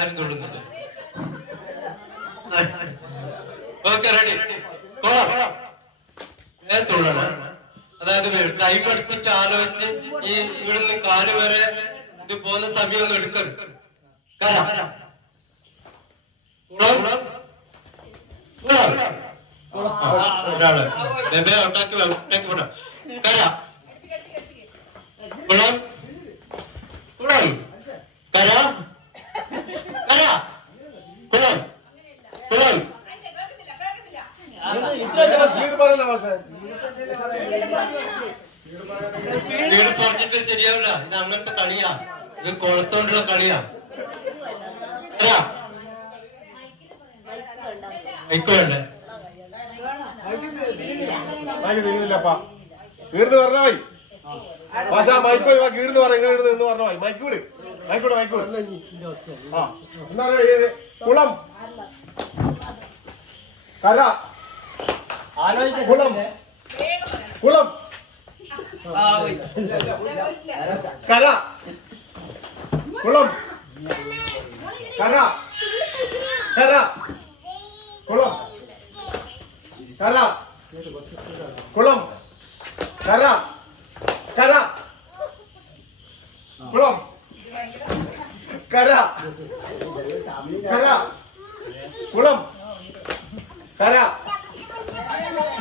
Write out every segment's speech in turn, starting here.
ആരും തൊടുന്നില്ല റെഡി കൊള്ളാം അതായത് ടൈം എടുത്തിട്ട് ആലോചിച്ച് ഈ ഇവിടുന്ന് കാൽ വരെ ഇത് പോകുന്ന സമയമൊന്നും എടുക്കരുത് കരാം. കുളം കുളം ഒരാൾ. ഒട്ടാക്കി ഒട്ടാക്കി വിടാം കരാം കുളം കുളം കര കര കുളം കുളം സ്പീഡ് പറയല്ല പക്ഷേ വീട് തുറന്നിട്ട് ശരിയാവില്ല. ഇത് അങ്ങനത്തെ കളിയാ. ഇത് കൊളത്തോണ്ടുള്ള കളിയാ. കര മൈക്ക് തിരിയുന്നില്ലപ്പാ വീടുന്ന് പറഞ്ഞാ മതി. പക്ഷെ മൈക്ക് പോയി വീടുന്ന് പറ ഇങ്ങനെ എന്ന് പറഞ്ഞാ മതി. മൈക്ക് വിട് മൈക്ക് വിട് മൈക്ക് വിട് ആ എന്നാ ഈ കുളം. കര. കുളം. കുളം കര. കുളം കര. കര. കുളം. കര. കുളം. കര. കര. കുളം. കര. കര. കുളം. കര.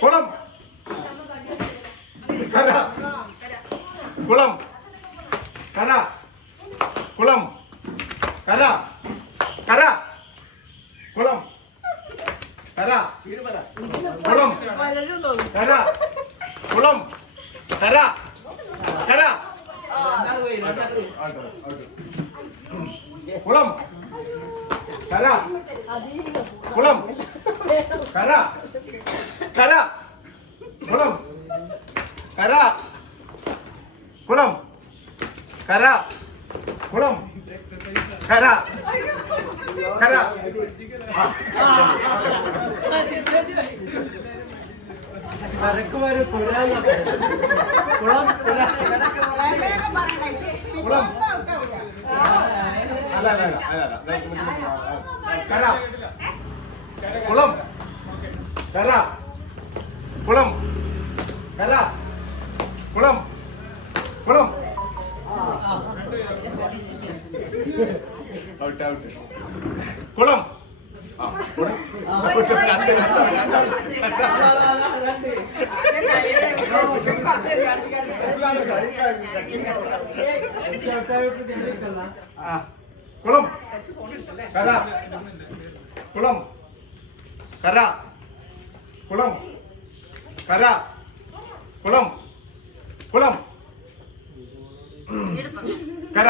കുളം. കര. കുളം. കര. കുളം. കര. കര. കുളം. കര കുളം. കര കുളം. രണ്ടാമത് പോയി. കുളം. കര കുളം. കര കര കുളം. കര കുളം. കര കുളം. കര കര കരക്കുമാര് പുരാന്ന് കുളം കുളം. അല്ല അല്ല അല്ല കര കുളം. കര കുളം. കര കുളം. കുളം. ഔട്ട് ഔട്ട് കുളം. കുളം കര. കുളം കര. കുളം കര. കുളം കുളം കര.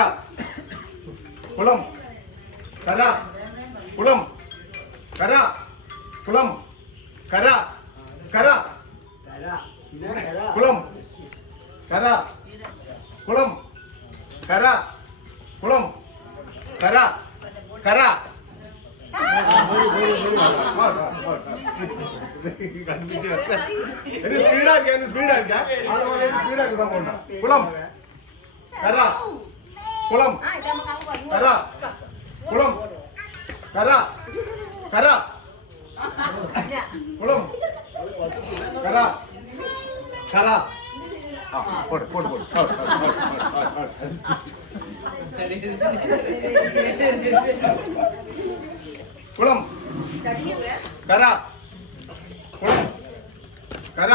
കുളം കര കുളം കര കുളം കര കര കുളം കര കുളം കര കുളം കര കര സ്പീഡാക്കിയാ സ്പീഡാക്കിയാ സ്പീഡാക്കി സംഭവം കുളം കര കുളം ആ, ഇത് നമുക്ക് അങ്ങ് വന്നു. കര കുളം കര. കര. കുളം കര. കര. പോട്ടെ പോട്ടെ പോട്ടെ. കുളം കര. കുളം കര.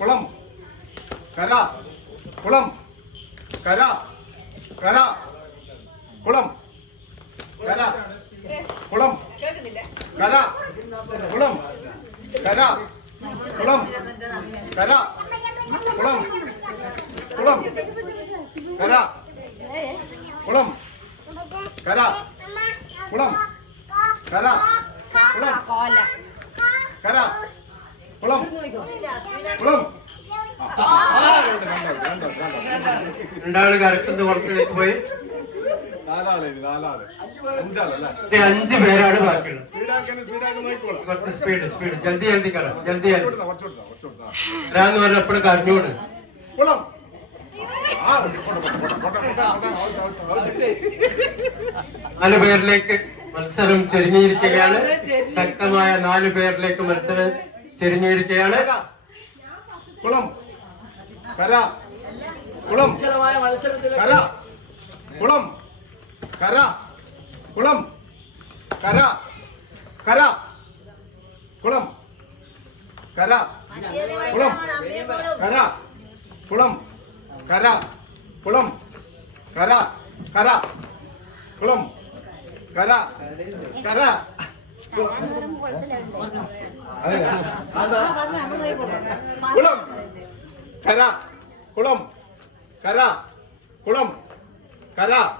കുളം കര. കുളം കര. കര. കുളം കര. കുളം. കര. കുളം. കര. കുളം. കര. കുളം. കുളം. കര. കുളം. കര. കുളം. കര. കുളം. കര. കുളം. കുളം. രണ്ടാൾ കരക്കുന്ന കുറച്ചിലേക്ക് പോയി? അഞ്ച് പേരാണ് ബാക്കിയുള്ളത് കുറച്ച് സ്പീഡ് സ്പീഡ് ജൽദി ജൽദി കറ ജൽദി ജൽദി പറഞ്ഞ കുറച്ചുകൊടുത്താ, കറിഞ്ഞോട്. നാല് പേരിലേക്ക് മത്സരം ചെരിഞ്ഞിരിക്കുകയാണ് ശക്തമായ നാല് പേരിലേക്ക് മത്സരം ചെരിഞ്ഞിരിക്കുകയാണ്. കുളം കര കുളം അക്ഷരമായ മത്സരത്തിൽ കര കുളം കര. കുളം. കര. കര. കുളം. കര. കുളം. കര. കുളം. കര. കുളം. കര. കര. കുളം. കര. കര? കുളം. കര. കുളം. കര. കുളം. കര.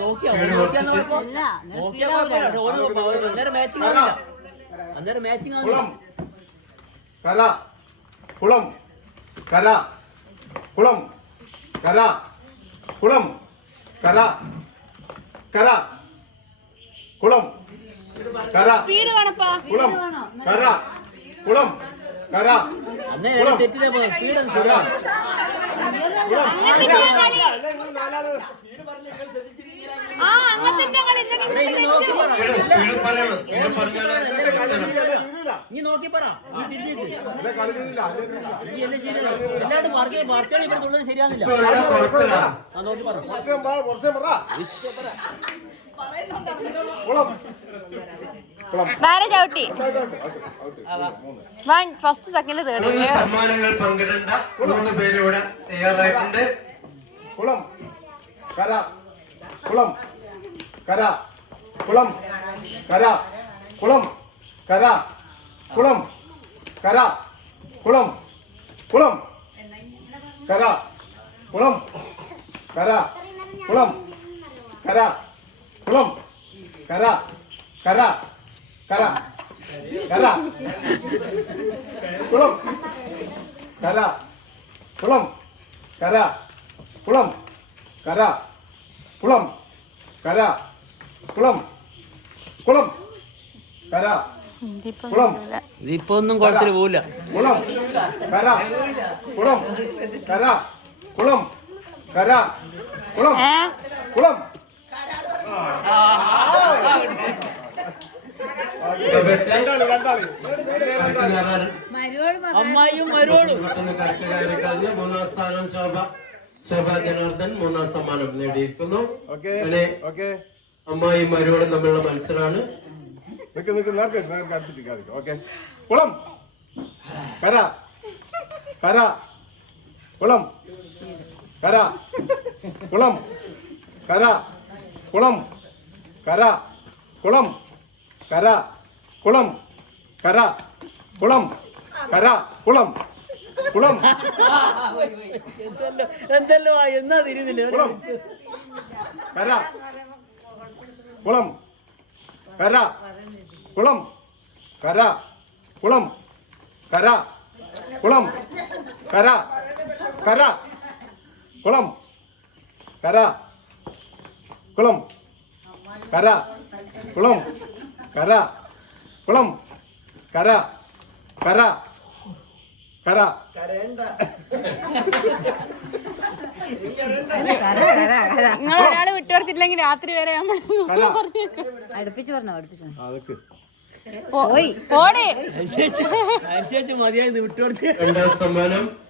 നോക്കിയാ കുഴപ്പമില്ല ഓന് അന്നേരം മാച്ചിങ് ആവില്ല അന്നേരം മാച്ചിങ് ആവില്ല കുളം. കര കുളം. കര കുളം. കര കുളം. കര കര കുളം. കര. കുളം. കര. കുളം. കര. അന്നേരം തെറ്റില്ല സ്പീഡ് കര. ആ അങ്ങനത്തെ കളി. പറയണം. നീ നോക്കി പറ. നീ അല്ലേ നീ എന്നെ ചെയ്യരുത് എല്ലാവരും പറഞ്ഞു പറിച്ചാൽ ഇവരെ തുള്ളത് ശരിയാകുന്നില്ല നോക്കി പറ. വേറെ ചവിട്ടി. വൺ ഫസ്റ്റ് സെക്കൻഡ് തേർഡ് സമ്മാനങ്ങൾ പങ്കിടേണ്ട മൂന്ന് പേരിവിടെ തയ്യാറായിട്ടുണ്ട്. കുളം കര കുളം കര കുളം കര കുളം കര കുളം കര കുളം കുളം കര കുളം കര കുളം കര. കുളം. കര. കര. കര. കര. കുളം. കര. കുളം. കര. കുളം. കര. കുളം. കര. കുളം. കുളം. കര. കുളം. ഇതിപ്പോ ഒന്നും കുഴപ്പത്തിൽ പോവില്ല. കുളം. കര. കുളം. കര. കുളം. കര. കുളം. കുളം. അമ്മായിയും കരക്ക് കയറി കഴിഞ്ഞ് മൂന്നാം സ്ഥാനം ശോഭ ശോഭ ജനാർദ്ദൻ മൂന്നാം സമ്മാനം നേടിയിരിക്കുന്നു ഓക്കെ. അമ്മായിയും മരുവോടും തമ്മിലുള്ള മത്സരമാണ്. നിക്ക് നിക്ക് നേർക്ക് നേർക്ക് അടുപ്പിച്ച് കാണിക്കും. ഓക്കെ. കുളം. കര. കര. കുളം. കര. കുളം. കര. കുളം കര കുളം കര കുളം കര കുളം കര കുളം കുളം. എന്തല്ലോ എന്തല്ലോ എന്നാ തിരിയുന്നില്ല കുളം കര കുളം കര കുളം കര കുളം കര കുളം കര കര കുളം കര. കുളം. കര. കുളം. കര. കുളം. കര. കര. കര. നിങ്ങൾ ഒരാൾ വിട്ടുകൊടുത്തിട്ടില്ലെങ്കിൽ രാത്രി വരെ നമ്മൾ അടുപ്പിച്ച് പറഞ്ഞോ അടുപ്പിച്ച് അതൊക്കെ. പോയി. പോടെ. മതിയായി വിട്ടുകൊടുത്ത്. ഒന്നാം സ്ഥാനം